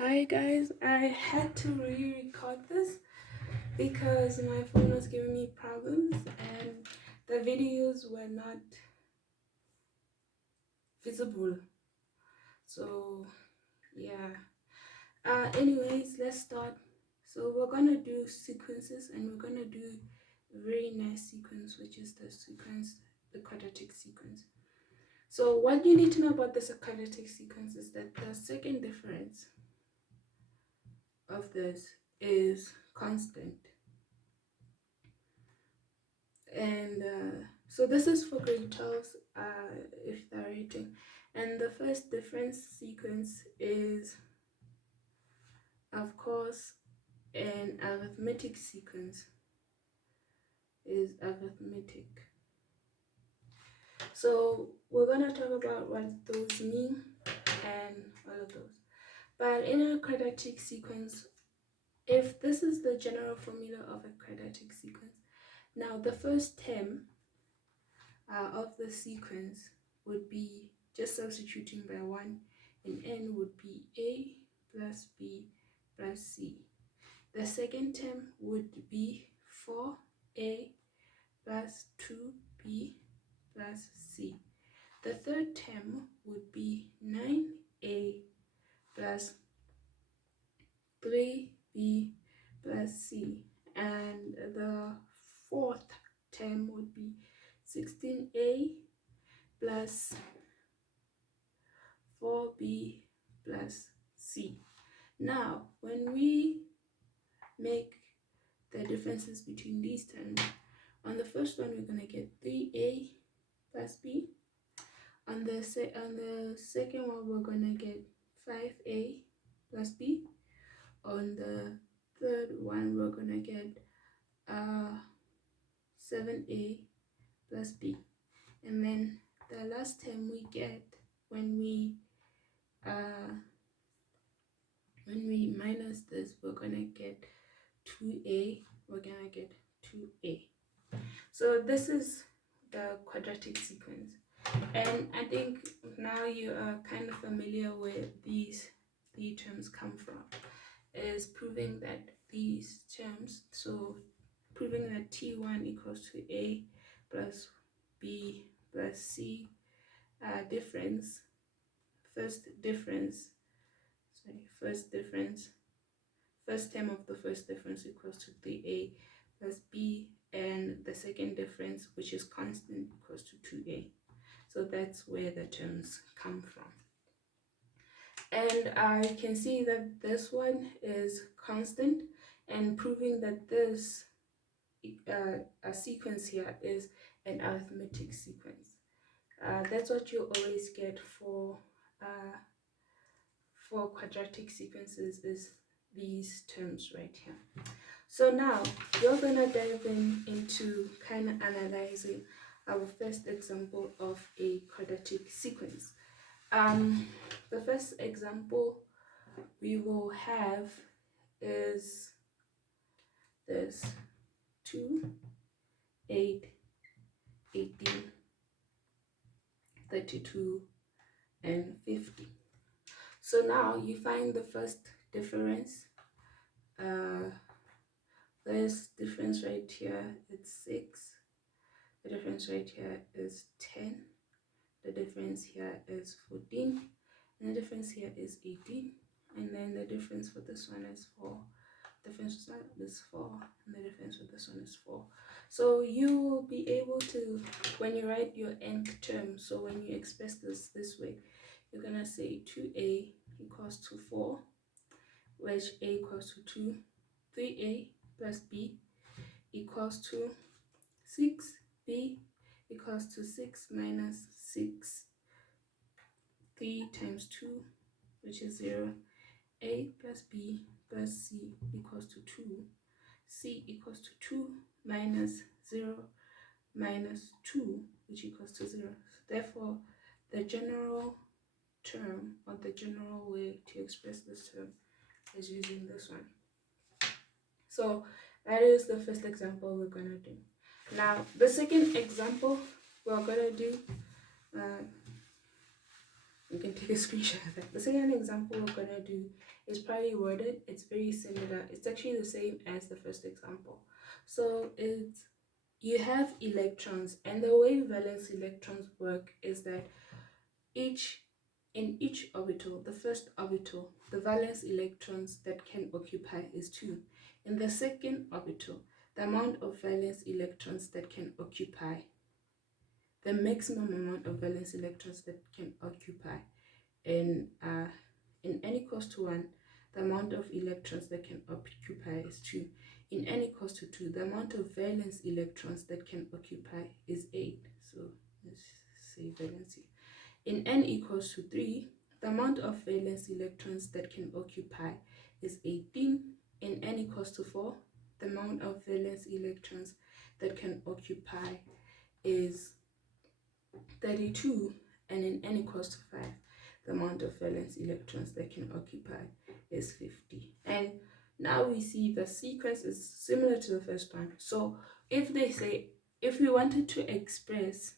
Hi guys, I had to re-record this because my phone was giving me problems and the videos were not visible. So yeah. Anyways, let's start. So we're gonna do sequences and we're gonna do a very nice sequence, which is the quadratic sequence. So what you need to know about this quadratic sequence is that the second difference of this is constant. And so this is for grade 12 if they're rating. And the first difference sequence is, of course, an arithmetic sequence, is arithmetic. So we're going to talk about what those mean and all of those. But in a quadratic sequence, if this is the general formula of a quadratic sequence, now the first term of the sequence would be, just substituting by 1, and n would be a plus b plus c. The second term would be 4a plus 2b plus c. The third term would be 9a plus 3b plus c. And the fourth term would be 16a plus 4b plus c. Now, when we make the differences between these terms, on the first one we're going to get 3a plus b. On the second one we're going to get 5a plus b. On the third one we're going to get 7a plus b. And then the last term we get when we minus this, we're gonna get 2a, we're gonna get 2a. So this is the quadratic sequence, and I think now you are kind of familiar where these three terms come from, is proving that these terms, so proving that t1 equals to a plus b plus c difference, first difference, first term of the first difference equals to 3a plus b, and the second difference, which is constant, equals to 2a. So that's where the terms come from. And I can see that this one is constant, and proving that this a sequence here is an arithmetic sequence. That's what you always get for quadratic sequences, is these terms right here. So now we're gonna dive into kind of analyzing our first example of a quadratic sequence. The first example we will have is this: 2, 8, 18, 32, and 50. So now you find the first difference. This difference right here, it's 6. The difference right here is 10. The difference here is 14. And the difference here is 18. And then the difference for this one is 4. The difference for that is 4. And the difference for this one is 4. So you will be able to, when you write your nth term, so when you express this way, you're going to say 2a equals to 4, which a equals to 2. 3a plus b equals to 6. b equals to 6 minus 6. 3 times 2, which is 0. A plus b plus c equals to 2. C equals to 2 minus 0 minus 2, which equals to 0. Therefore, the general term, or the general way to express this term, is using this one. So that is the first example we're going to do. Now, the second example we're going to do, You can take a screenshot of that. The second example we're gonna do is probably worded. It's very similar. It's actually the same as the first example. So it's you have electrons, and the way valence electrons work is that each orbital, the first orbital, the valence electrons that can occupy is 2. In the second orbital, the amount of valence electrons that can occupy, the maximum amount of valence electrons that can occupy in n equals to 1, the amount of electrons that can occupy is 2. In n equals to 2, the amount of valence electrons that can occupy is 8. So let's say valence. In n equals to 3, the amount of valence electrons that can occupy is 18. In n equals to 4, the amount of valence electrons that can occupy is 32. And in n equals to 5, the amount of valence electrons that can occupy is 50. And now we see the sequence is similar to the first one. So if they say, if we wanted to express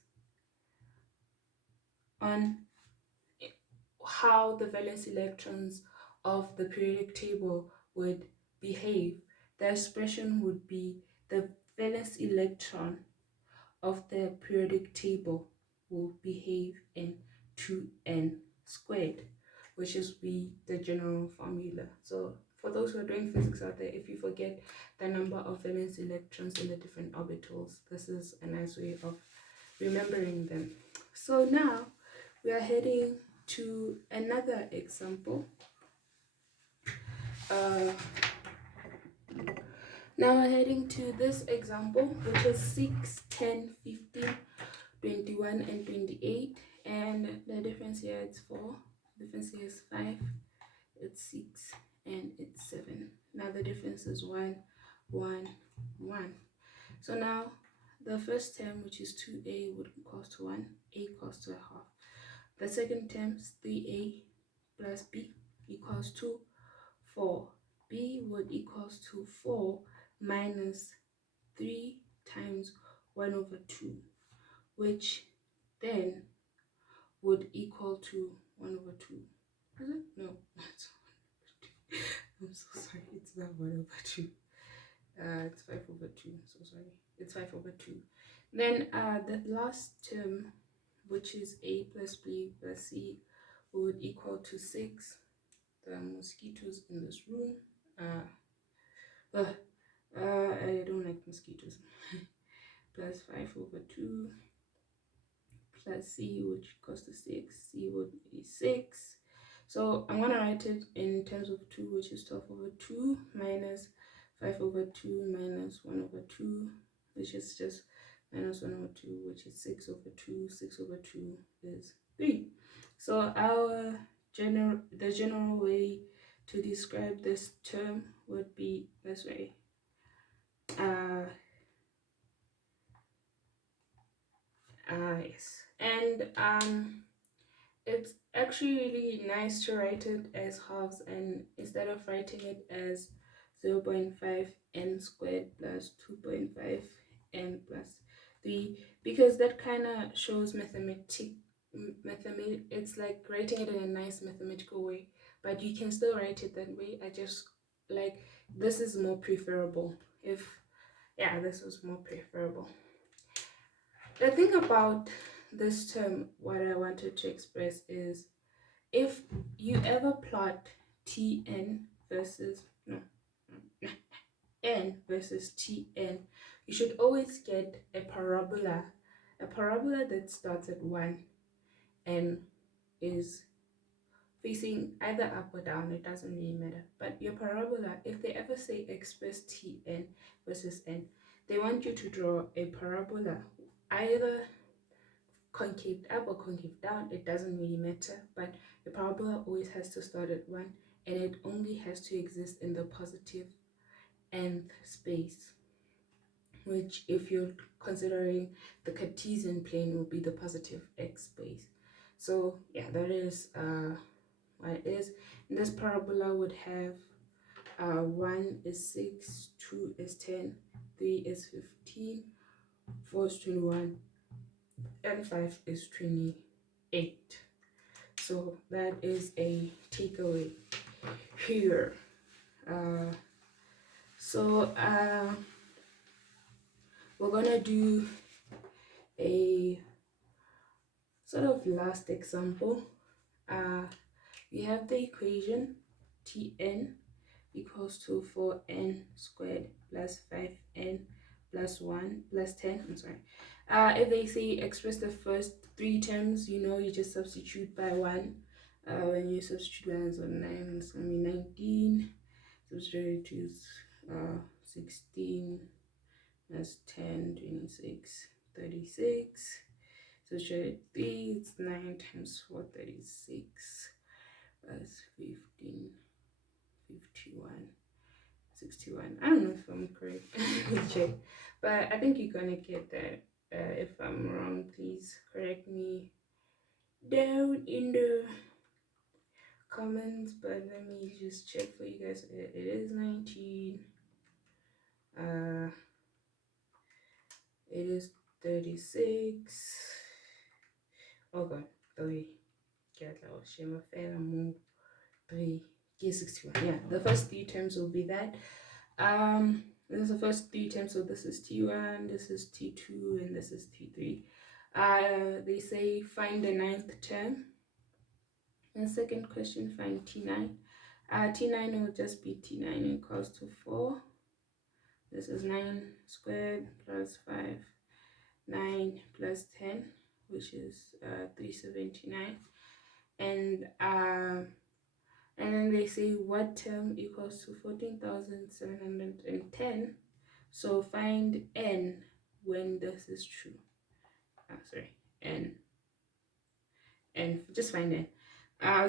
on how the valence electrons of the periodic table would behave, the expression would be the valence electron of the periodic table will behave in 2n squared, which is the general formula. So for those who are doing physics out there, if you forget the number of valence electrons in the different orbitals, this is a nice way of remembering them. So now we are heading to another example. Now we're heading to this example, which is 6, 10, 15, 21, and 28. And the difference here is 4. The difference here is 5. It's 6, and it's 7. Now the difference is 1, 1, 1. So now the first term, which is 2a, would equal to 1. A equals to a half. The second term is 3a plus b equals to 4. B would equals to 4 minus 3 times 1 over 2, which then would equal to 1 over 2. Is it? No, that's 1 over 2. I'm so sorry. It's not 1 over 2. It's 5 over 2. So sorry. It's 5 over 2. Then the last term, which is a plus b plus c, would equal to 6. The mosquitoes in this room. I don't like mosquitoes. Plus 5 over 2 plus c, which equals to 6. C would be 6. So I'm going to write it in terms of 2, which is 12 over 2 minus 5 over 2 minus 1 over 2, which is just minus 1 over 2, which is 6 over 2. 6 over 2 is 3. So the general way to describe this term would be this way. Yes. And it's actually really nice to write it as halves, and instead of writing it as 0.5 n squared plus 2.5 n plus 3, because that kind of shows it's like writing it in a nice mathematical way, but you can still write it that way. I just like this is more preferable. This was more preferable. The thing about this term, what I wanted to express is, if you ever plot Tn versus n versus Tn, you should always get a parabola that starts at 1 and is facing either up or down. It doesn't really matter. But your parabola, if they ever say express Tn versus n, they want you to draw a parabola either concave up or concave down. It doesn't really matter, but the parabola always has to start at 1, and it only has to exist in the positive nth space, which, if you're considering the Cartesian plane, will be the positive x space. So yeah, that is what it is. And this parabola would have 1 is 6, 2 is 10, 3 is 15, 4 is 21, and 5 is 28. So that is a takeaway here. So we're gonna do a sort of last example. We have the equation Tn equals to 4n squared plus 5n plus 1 plus 10. I'm sorry. If they say express the first three terms, you just substitute by 1. When you substitute 1, so 9, it's going to be 19. Substitute to 16 plus 10, 26, 36. Substitute 3, it's 9 times 4, 36 plus 15, 51. 61. I don't know if I'm correct. Check. But I think you're gonna get that. If I'm wrong, please correct me down in the comments. But let me just check for you guys. It is 19. It is 36. Oh god, 3. Get out. Shema fair move. 3. 61. Yeah, the first three terms will be that. This is the first three terms, so this is T1, this is T2, and this is T3. They say find the ninth term. And second question, find T9. T9 will just be T9 equals to 4. This is 9 squared plus 5, 9 plus 10, which is 379. And then they say what term equals to 14,710. So find n when this is true. Sorry, n. Just find n.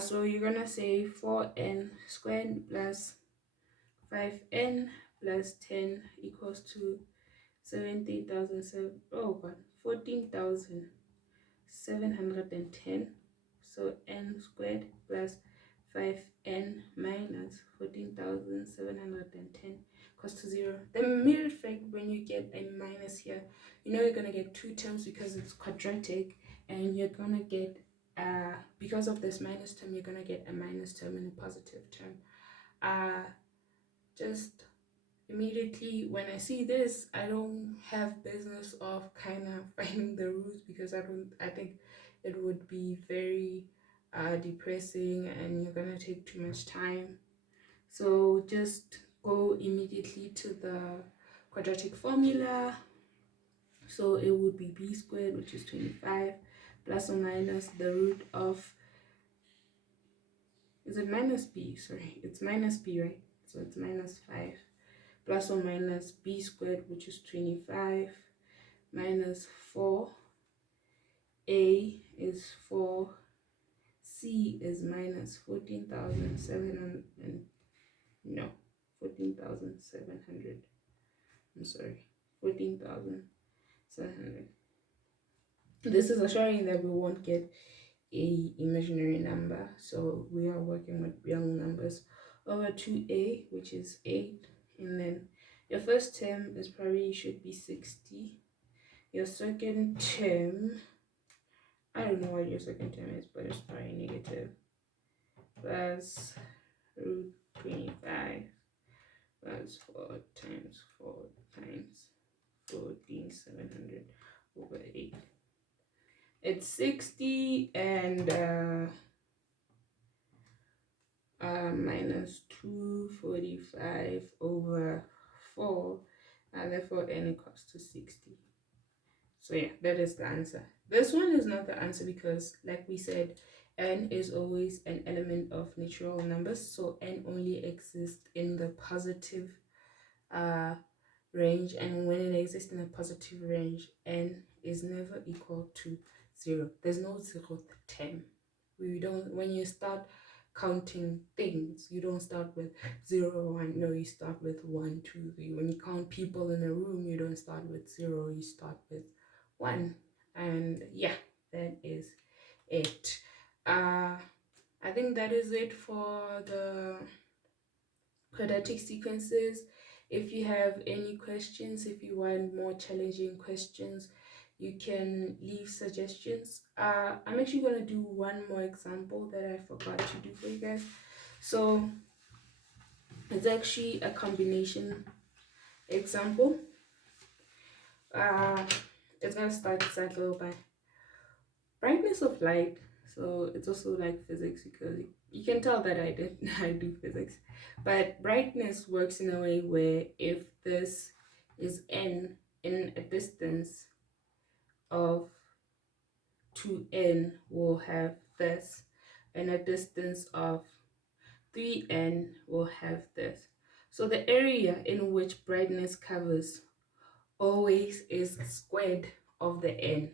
So you're gonna say 4n squared plus 5n plus 10 equals to 14,710. So n squared plus 5n minus 14,710 equals to 0. The mere fact when you get a minus here, you're gonna get two terms because it's quadratic, and you're gonna get because of this minus term, you're gonna get a minus term and a positive term. Just immediately when I see this, I don't have business of kind of finding the roots, because I think it would be very depressing and you're gonna take too much time. So just go immediately to the quadratic formula. So it would be b squared, which is 25, plus or minus the root of, is it minus b? Sorry, it's minus b, right? So it's minus 5 plus or minus b squared, which is 25, minus 4. A is 4. C is minus 14,700. No, 14,700. I'm sorry, 14,700. This is assuring that we won't get a imaginary number, so we are working with real numbers, over 2a, which is 8, and then your first term is probably should be 60. Your second term, I don't know what your second term is, but it's probably negative, plus root 25 plus 4 times 4 times 14,700 over 8. It's 60, and minus 245 over 4, and therefore n equals to 60. So yeah, that is the answer. This one is not the answer because, like we said, n is always an element of natural numbers, so n only exists in the positive range, and when it exists in a positive range, n is never equal to 0. There's no 0th term. When you start counting things, you don't start with 0, 1. No, you start with 1, 2, 3. When you count people in a room, you don't start with 0, you start with 1. And yeah, that is it. I think that is it for the quadratic sequences. If you have any questions, if you want more challenging questions, you can leave suggestions. I'm actually going to do one more example that I forgot to do for you guys. So it's actually a combination example. uh it's going to start cycle by brightness of light. So it's also like physics, because you can tell that I did I do physics. But brightness works in a way where if this is n in a distance of 2n, will have this, and a distance of 3n will have this. So the area in which brightness covers always is squared of the n.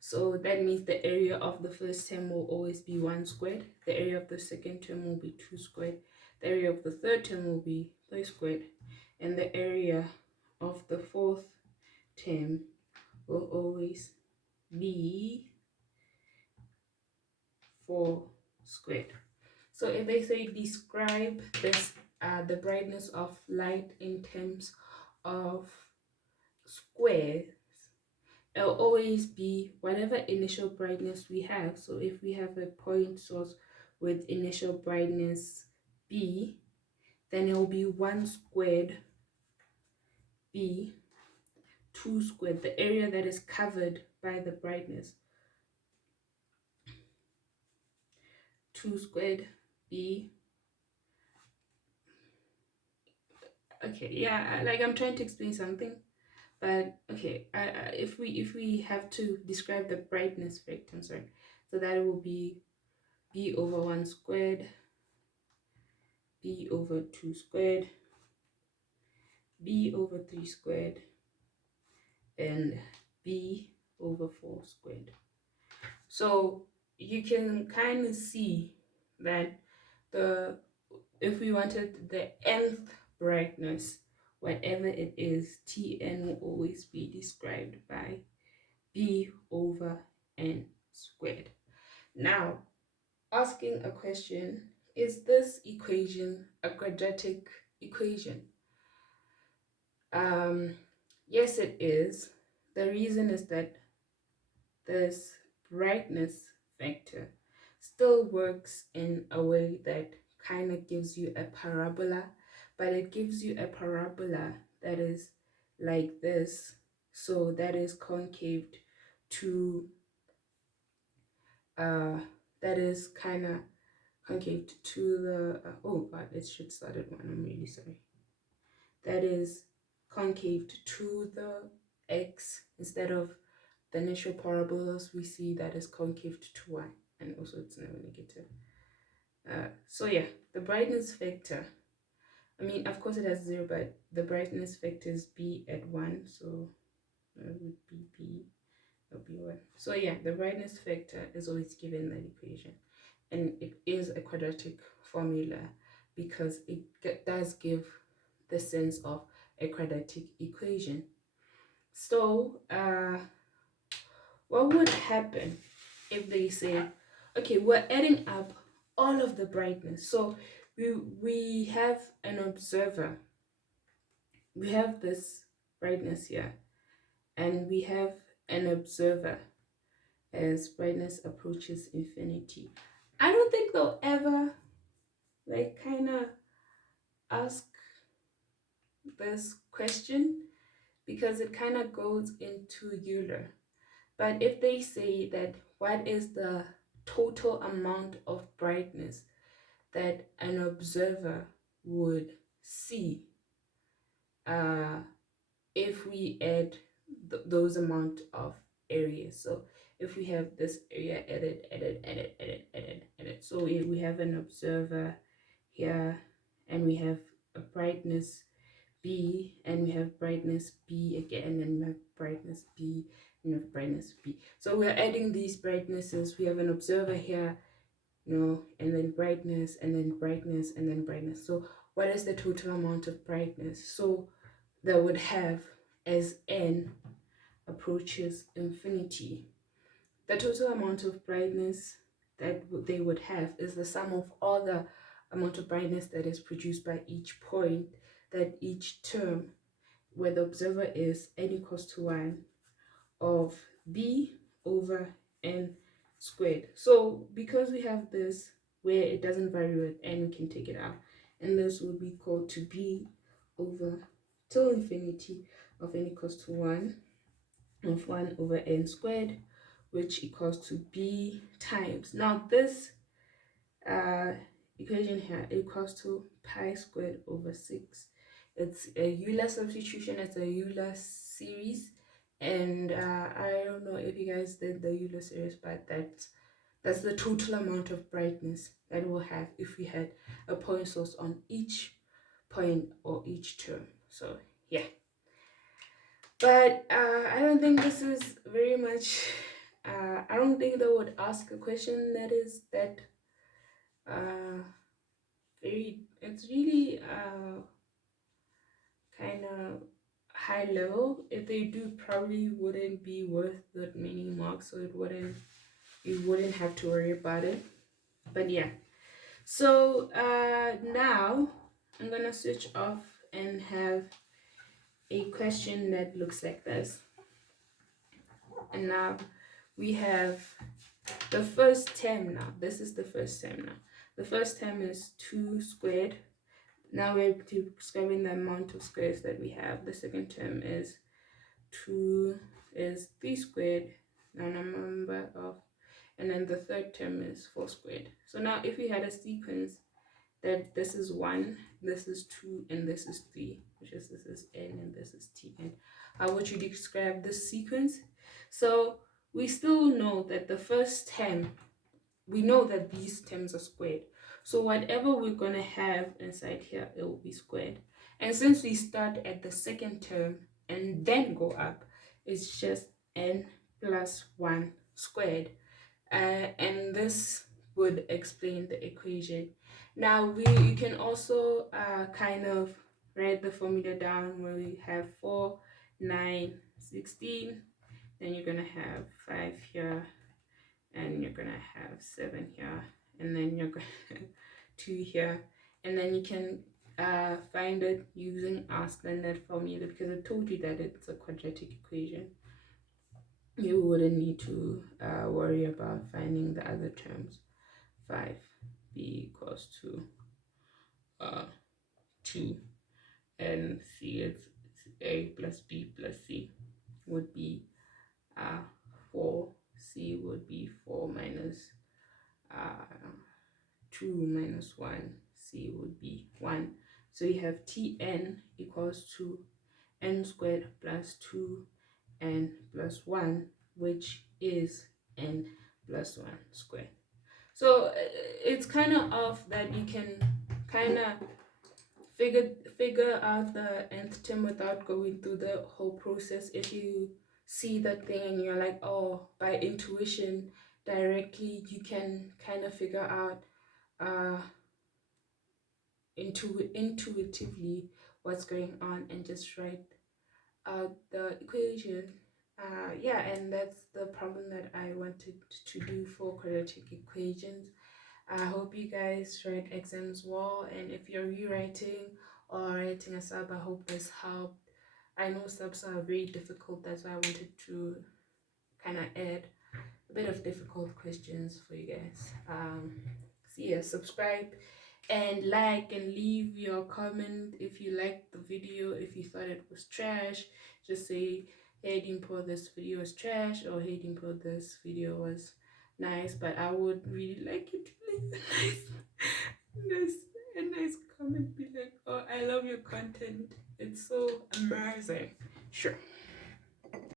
So that means the area of the first term will always be 1 squared, the area of the second term will be 2 squared, the area of the third term will be 3 squared, and the area of the fourth term will always be 4 squared. So if they say describe this, the brightness of light in terms of squares, it'll always be whatever initial brightness we have. So if we have a point source with initial brightness b, then it will be 1 squared b, 2 squared, the area that is covered by the brightness, 2 squared b. Okay, yeah, like I'm trying to explain something, but okay, if we have to describe the brightness vector, I'm sorry, so that it will be b over 1 squared, b over 2 squared, b over 3 squared, and b over 4 squared. So you can kind of see that the if we wanted the nth brightness, whatever it is, Tn will always be described by b over n squared. Now, asking a question, is this equation a quadratic equation? Yes, it is. The reason is that this brightness vector still works in a way that kind of gives you a parabola, but it gives you a parabola that is like this. So that is concaved to that is kind of concave to the oh god, it should start at 1, I'm really sorry. That is concave to the x instead of the initial parabolas we see that is concave to y, and also it's never negative. So yeah, the brightness vector, I mean, of course it has 0, but the brightness vector is b at 1, so it would be b, it would be 1. So yeah, the brightness vector is always given that equation, and it is a quadratic formula because it does give the sense of a quadratic equation. So what would happen if they say, okay, we're adding up all of the brightness? So we have an observer, we have this brightness here, and we have an observer as brightness approaches infinity. I don't think they'll ever like kind of ask this question because it kind of goes into Euler. But if they say that what is the total amount of brightness that an observer would see if we add those amount of areas. So if we have this area added, so we have an observer here, and we have a brightness b, and we have brightness b again, and we have brightness b, and we have brightness b. So we're adding these brightnesses. We have an observer here, and then brightness, and then brightness, and then brightness. So what is the total amount of brightness? So that would have, as n approaches infinity, the total amount of brightness that they would have is the sum of all the amount of brightness that is produced by each point, that each term where the observer is n equals to 1, of b over n squared. So because we have this where it doesn't vary with n, we can take it out, and this will be equal to b over till infinity of n equals to 1 of 1 over n squared, which equals to b times. Now this uh, equation here equals to pi squared over 6. It's a Euler substitution, it's a Euler series, and I don't know if you guys did the Euler series, but that's the total amount of brightness that we'll have if we had a point source on each point or each term. So yeah, but I don't think this is very much I don't think they would ask a question that is that very, it's really kind of high level. If they do, probably wouldn't be worth that many marks, so you wouldn't have to worry about it. But yeah, so now I'm gonna switch off and have a question that looks like this. And now we have the first term. Now this is the first term. Now the first term is 2 squared. Now we're describing the amount of squares that we have. The second term is 3 squared, number of, and then the third term is 4 squared. So now if we had a sequence that this is 1, this is 2, and this is 3, which is this is n and this is tn, how would you describe this sequence? So we still know that the first term, we know that these terms are squared. So whatever we're going to have inside here, it will be squared. And since we start at the second term and then go up, it's just n plus 1 squared. And this would explain the equation. Now you can also kind of write the formula down where we have 4, 9, 16. Then you're going to have 5 here, and you're gonna have 7 here, and then you're gonna have 2 here, and then you can find it using our standard formula, because I told you that it's a quadratic equation. You wouldn't need to worry about finding the other terms. 5b equals to 2, and c is a plus b plus c would be 4. C would be 4 minus 2 minus 1. C would be 1. So you have Tn equals to n squared plus 2n plus 1, which is n plus 1 squared. So it's kind of off that you can kind of figure out the nth term without going through the whole process. If you see that thing and you're like, oh, by intuition directly you can kind of figure out intuitively what's going on and just write out the equation. Yeah, and that's the problem that I wanted to do for quadratic equations. I hope you guys write exams well, and if you're rewriting or writing a sub, I hope this helped. I know subs are very difficult, that's why I wanted to kind of add a bit of difficult questions for you guys. So yeah, subscribe and like and leave your comment if you liked the video. If you thought it was trash, just say, hey Dimple, this video was trash, or hey Dimple, this video was nice. But I would really like you to leave a nice comment, be like, oh, I love your content, it's so amazing. Sure.